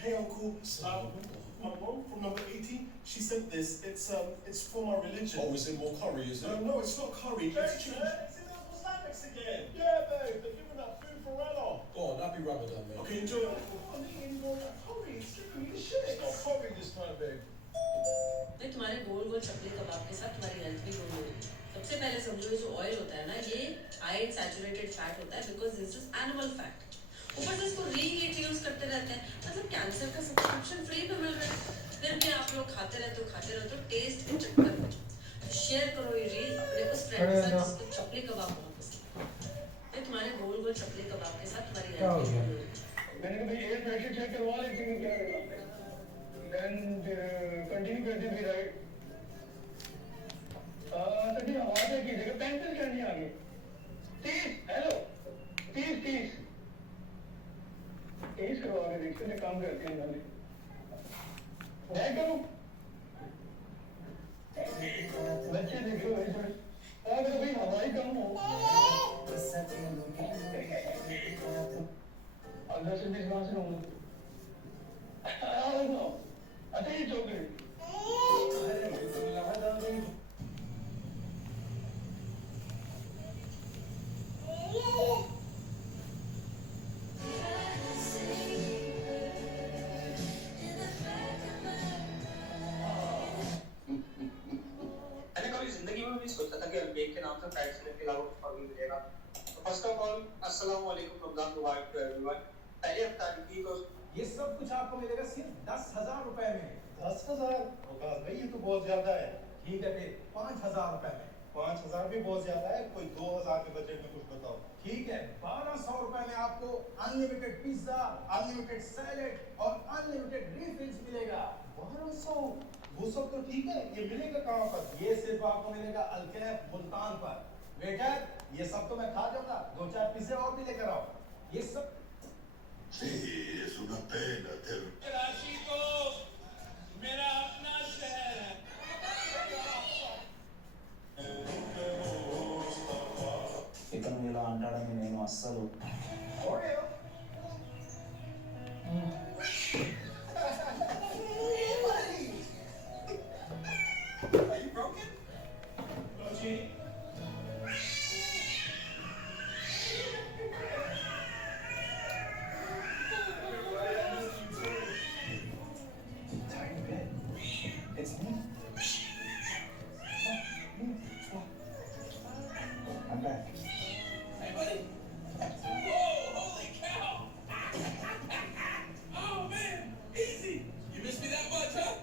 Hey Uncle, my mom from number 18, she sent this. It's for my religion. Oh, is it more curry, is it? No, it's not curry. It's chicken. Is it Uncle Slamix again? Yeah, babe, they're giving out food for Rana. Go on, happy Ramadan, mate. Okay, enjoy it. Come on, eating all that curry. It's giving me the shit. It's not curry this time, babe. भाई तुम्हारे गोल गोल चपली कबाब के साथ तुम्हारी हेल्थ भी गोल होगी। सबसे पहले समझो ये जो ऑयल होता है ना, ये हाई सैचुरेटेड फैट होता है because this is animal fat. ऊपर से इसको रीहीट यूज करते रहते हैं, मतलब कैंसर का सब्सक्रिप्शन फ्री में मिल रहा है, फिर भी आप लोग खाते रहते हो तो टेस्ट के चक्कर में शेयर करो ये रील अपने उस फ्रेंड के साथ जिसको चपली कबाब बहुत पसंद है। मैं तुम्हारे गोल गोल चपली कबाब के साथ तुम्हारी रेसिपी मैंने कहा भाई एक प्रेशर चेक करवा लेते हैं क्या रहेगा एंड कंटिन्यू करते भी राइट तो जी आवाज है कीजिएगा 35 करनी आगे 30 हेलो 30 करवा के देखते हैं काम करते हैं वाले मैं करूं बच्चे देखो ऐसा अगर भाई हवाई कम हो 10 से 20 माह से हूँ अच्छा ये चॉकलेट मैंने कभी जिंदगी में भी सोचा था कि अलबेक के नाम से फ्राइड चिकन के अलावा कुछ और भी मिलेगा। तो फर्स्ट ऑफ ऑल अस्सलाम वालेकुम, रमजान मुबारक टू एवरीवन। पहले इफ्तार की को ये सब कुछ आपको मिलेगा सिर्फ 10,000 रुपए में। 10,000 होगा भाई, ये तो बहुत ज्यादा है। ठीक है फिर 5,000 रुपए में। 5,000 भी बहुत ज्यादा है, कोई 2,000 के बजट में कुछ बताओ। ठीक है 1,200 रुपए में आपको अनलिमिटेड पिज्जा, अनलिमिटेड सैलेड और अनलिमिटेड रिफिल्स मिलेगा। 1,200 वो सब तो ठीक है, ये मिलेगा कहाँ पर? ये सिर्फ आपको मिलेगा अलकैफ मुल्तान पर। वेटर ये सब तो मैं खा जाऊंगा, 2-4 पिज्जे और भी लेकर आओ। ये सब Sí, es una pena ter... Karachi को मेरा अपना शहर है। ఇతను ఇలా అంటాడని నేను అస్సలు Are you broken? No, Genie. tiny bit. It's me. I'm back. Hey, buddy. Whoa, holy cow. Oh, man. Easy. You miss me that much, huh?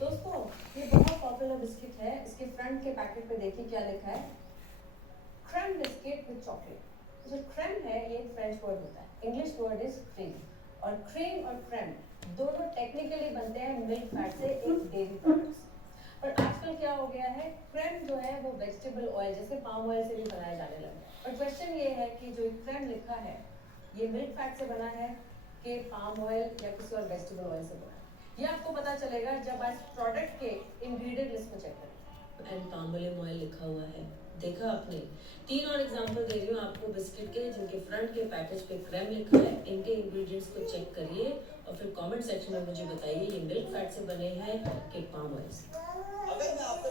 दोस्तों ये बहुत पॉपुलर बिस्किट है, इसके फ्रंट के पैकेट पे देखिए क्या लिखा है, क्रेम बिस्किट विद चॉकलेट। जो क्रेम है ये एक फ्रेंच वर्ड होता है, इंग्लिश वर्ड इज क्रीम, और क्रीम और क्रेम दोनों टेक्निकली बनते हैं मिल्क फैट से, एक डेयरी प्रोडक्ट्स। पर आजकल क्या हो गया है, क्रेम जो है वो वेजिटेबल ऑयल जैसे पाम ऑयल से भी बनाया जाने लगा है। और क्वेश्चन ये है कि जो क्रेम लिखा है ये मिल्क फैट से बना है कि पाम ऑयल या किसी और वेजिटेबल ऑयल से बना है, ये आपको पता चलेगा जब आप प्रोडक्ट के इंग्रेडिएंट लिस्ट में चेक करें। एंड पाम ऑयल लिखा हुआ है, देखा आपने। 3 और एग्जांपल दे रही हूँ आपको बिस्किट के, जिनके फ्रंट के पैकेज पे क्रेम लिखा है। इनके इंग्रेडिएंट्स को चेक करिए और फिर कमेंट सेक्शन में मुझे बताइए ये मिल्क फैट से बने हैं कि पाम ऑयल से। अगर मैं आपको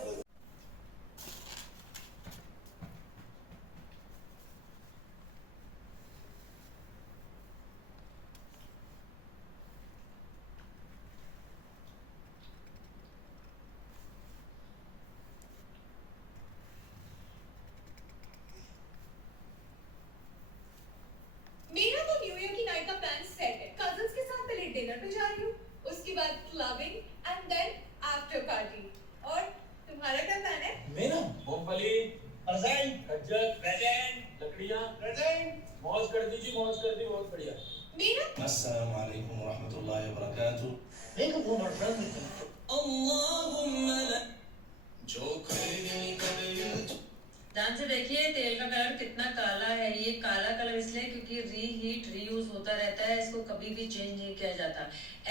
मेरा तो न्यू ईयर की नाइट का प्लान सेट है। कजिन्स के साथ पहले डिनर पे जा रही हूँ, उसके बाद clubbing and then after party. और तुम्हारा क्या प्लान है? मेरा मूंगफली, प्रेजेंट, गज्जक, प्रेजेंट, लकड़ियाँ, प्रेजेंट, मौज कर दीजिए, मौज कर दी, बहुत बढ़िया। मेरा अस्सलाम वालेकुम रहमतुल्लाहि व बरकातहू। जो करेगी करेगी। ध्यान से देखिए तेल का कलर कितना काला है। ये काला कलर इसलिए क्योंकि रीहीट रीयूज होता रहता है, इसको कभी भी चेंज नहीं किया जाता।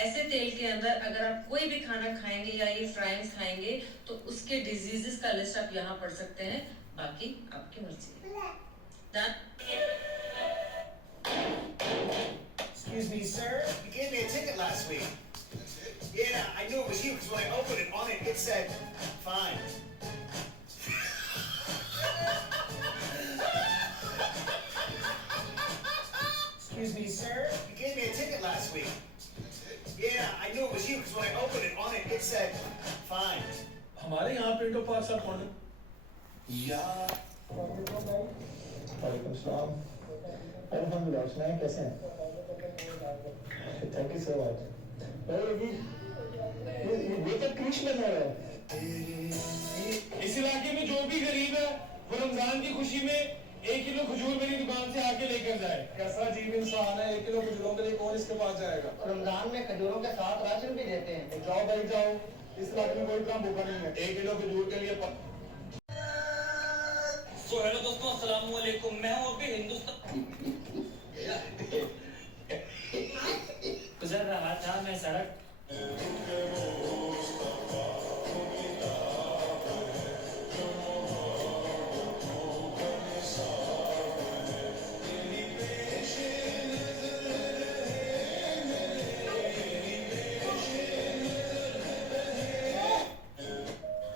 ऐसे तेल के अंदर अगर आप कोई भी खाना खाएंगे या ये फ्राइंग्स खाएंगे तो उसके डिजीजेस का लिस्ट आप यहाँ पढ़ सकते हैं, बाकी आपकी मर्जी। Excuse me, sir. You gave me a ticket last week. Yeah, I knew it was you because when I opened it, on it, it said, fine. Excuse me, sir. You gave me a ticket last week. Yeah, I knew it was you because when I opened it, on it, it said, fine. हमारे यहाँ print of parts आप कौन है? या वालेकुम सलाम। अल्हम्दुलिल्लाह, सुनाएं कैसे हैं? Thank you so much. और ये तो कृष्ण है। इस इलाके में जो भी गरीब है वो रमजान की खुशी में 1 किलो खजूर मेरी दुकान से आके लेकर जाए। कैसा अजीब इंसान है, 1 किलो खजूरों के लिए कौन इसके पास जाएगा? रमजान में खजूरों के साथ राशन भी देते हैं। जाओ भाई जाओ, इस इलाके में कोई इतना भूखा नहीं है। 1 किलो खजूर के लिए सो हेलो दोस्तों, अस्सलाम वालेकुम। मैं हूँ अभी हिंदुस्तान गुजर रहा था मैं सड़क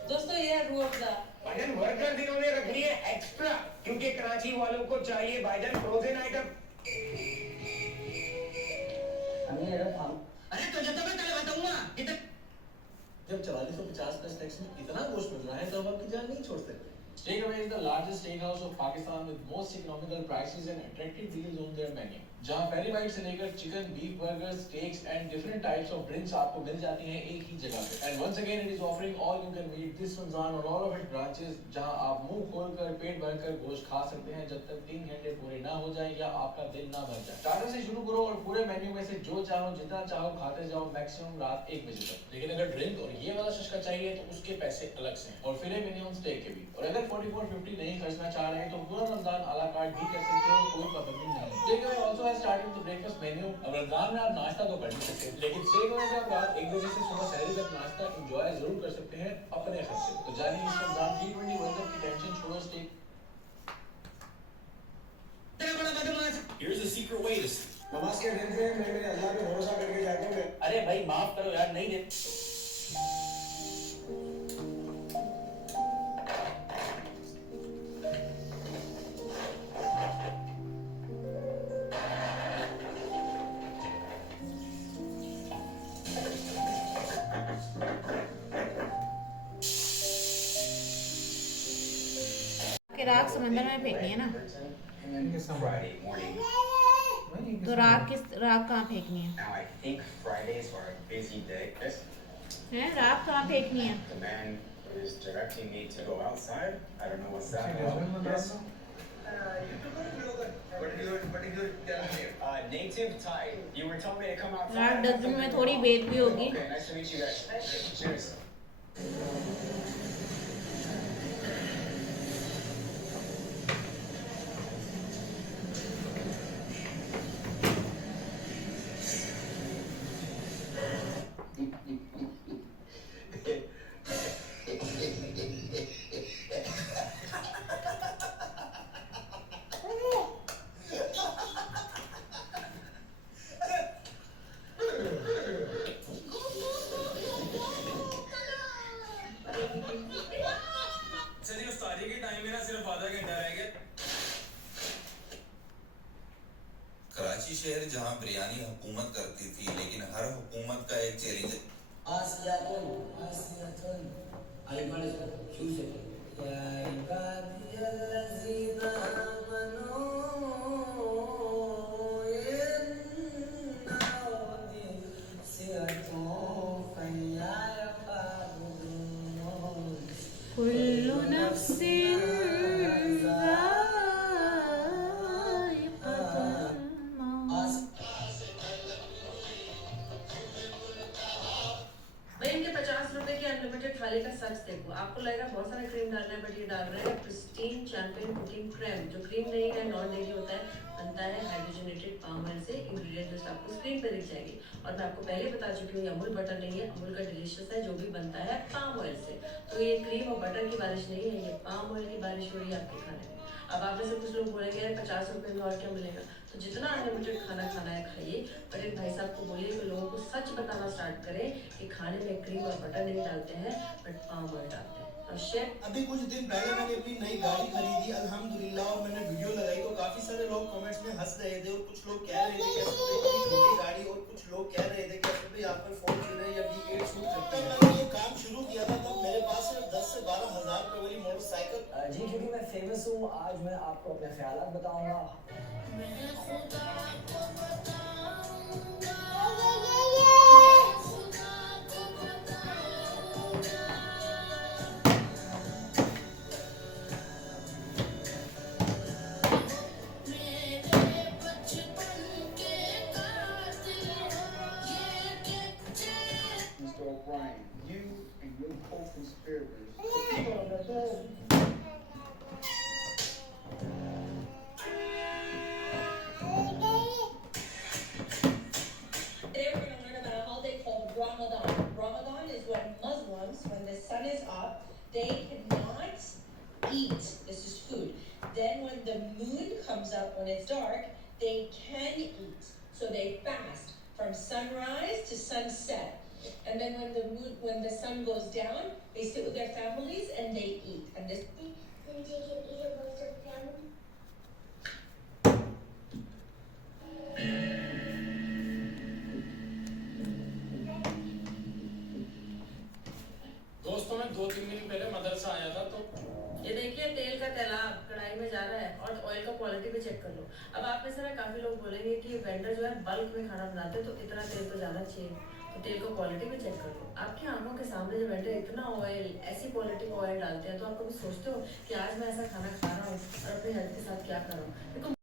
दोस्तों ये है रूह अफ़ज़ा। भाईजान वर्कर इन्होंने रखनी है एक्स्ट्रा, क्योंकि कराची वालों को चाहिए भाईजान फ्रोजन आइटम। अरे तुझे तो मैं कल बताऊंगा कितने जब 4450 प्लस टैक्स में इतना गोश्त मिल रहा है तो हम आपकी जान नहीं छोड़ सकते। Steakaway is the largest steakhouse of Pakistan with most economical prices and attractive deals on their menu. जहाँ पहली बाइट से लेकर chicken, beef burger, steaks and different types of drinks आपको मिल जाती हैं एक ही जगह पे। And once again it is offering all you can meat this Ramzan on all of it branches, जहाँ आप मुंह खोलकर पेट भरकर गोश्त खा सकते हैं जब तक 3 घंटे पूरे ना हो जाए या आपका दिल ना भर जाए। स्टार्टर से शुरू करो और पूरे मेन्यू में से जो चाहो जितना चाहो खाते जाओ, मैक्सिमम रात 1 बजे तक। लेकिन अगर ड्रिंक और ये वाला शशका चाहिए तो उसके पैसे अलग से हैं, और फिर है मिनिमम स्टेक के भी। और अगर 4450 नहीं खर्चना चाह रहे हैं तो पूरा रमजान आला कार्ड भी कर सकते हो, कोई पाबंदी नहीं। Takeaway also has started the breakfast menu। अब रमजान में आप नाश्ता तो कर नहीं सकते, लेकिन Takeaway में आप रात 1 बजे से सुबह सहरी तक नाश्ता एंजॉय जरूर कर सकते हैं अपने खर्च से। तो जानिए इस रमजान T20 वर्ल्ड कप की टेंशन छोड़ो, stake. Here's a secret way to sleep. नमाज के दिन पे मैं मेरे अल्लाह पे भरोसा करके जाता हूँ। अरे भाई माफ करो यार, नहीं दे कि राख समंदर में फेंकनी है ना, Friday morning. तो राख कहाँ फेंकनी है? Now I think Fridays are a busy day. हैं राख कहाँ फेंकनी है? The man is directing me to go outside. I don't know what's that about. Yes. What did you tell me? Native Thai. You were telling me to come outside. राख डस्टबिन में थोड़ी बेच भी होगी। Okay, nice to meet you guys. Cheers. Karachi शहर जहां बिरयानी हुकूमत करती थी, लेकिन हर हुकूमत का एक चैलेंज कुल्लु नफ्सिन भाई इनके 50 रुपए की अनलिमिटेड थाली का सच देखो। आपको लगेगा बहुत सारा क्रीम डालना है, बट ये डाल रहे हैं प्रिस्टीन चैंपियन कुकिंग क्रीम, जो क्रीम नहीं है, नॉन डेयरी होता है, बनता है हाइड्रोजनेटेड पाम ऑयल से। इंग्रेडिएंट लिस्ट आपको स्क्रीन पे दिख जाएगी। और मैं आपको पहले बता चुकी हूँ, ये अमूल बटर नहीं है, अमूल का डिलीशियस है जो भी बनता है पाम ऑयल से। तो ये क्रीम और बटर की बारिश नहीं है, ये पाम ऑयल की बारिश हो रही है आपके खाने में। अब आप में से कुछ लोग बोलेंगे 50 रुपए में और क्या मिलेगा, तो जितना अनलिमिटेड खाना खाना है खाइए, बट एक भाई साहब को बोलिए कि लोगों को सच बताना स्टार्ट करें कि खाने में क्रीम और बटर नहीं डालते हैं, बट पाम ऑयल डालते हैं। और शेफ अभी कुछ दिन पहले मैंने अपनी नई गाड़ी खरीदी अल्हम्दुलिल्लाह, और मैंने वीडियो लगाई तो काफी सारे लोग कमेंट्स में हंस रहे थे, और कुछ लोग कह रहे थे कि इतनी छोटी गाड़ी, और कुछ लोग कह रहे थे कि भाई आप पर फॉर्च्यूनर या V8 शूट करते हैं। मैंने ये काम शुरू किया था तब मेरे पास 10 से 12 हज़ार रुपए वाली मोटरसाइकिल जी, क्योंकि मैं फेमस हूँ हूँ। आज मैं आपको अपने ख्यालात बताऊंगा। Mr. O'Brien, you and your co-conspirators. Today we're going to learn about a holiday called Ramadan. Ramadan is when Muslims, when the sun is up, they cannot eat. This is food. Then when the moon comes up, when it's dark, they can eat. So they fast from sunrise to sunset. And then when the sun goes down, they sit with their families and they eat. And this. Then they can eat amongst their family. दोस्तों मैं 2-3 दिन पहले मदरसा आया था तो ये देखिए तेल का तैलाब कढ़ाई में जा रहा है और ऑयल का क्वालिटी भी चेक कर लो। अब आप में से ना काफी लोग बोलेंगे कि वेंडर जो है बल्क में खाना बनाते हैं तो इतना तेल तो जाना चाहिए, तो तेल का क्वालिटी भी चेक कर लो। आपकी आंखों के सामने जब वेंडर इतना ऑयल, ऐसी क्वालिटी का ऑयल डालते हैं तो आप कभी सोचते हो कि आज मैं ऐसा खाना खा रहा हूँ और अपनी हेल्थ के साथ क्या कर रहा हूँ।